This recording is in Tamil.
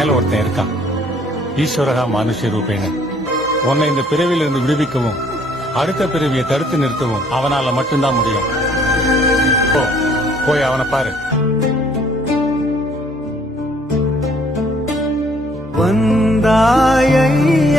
மேல ஒருத்தன் இருக்கான். ஈஸ்வரகா மனுஷ ரூபேன உன்னை இந்த பிறவியிலிருந்து விடுவிக்கவும் அடுத்த பிறவியை தடுத்து நிறுத்தவும் அவனால மட்டும்தான் முடியும். போய் அவனை பாரு. வந்தாயை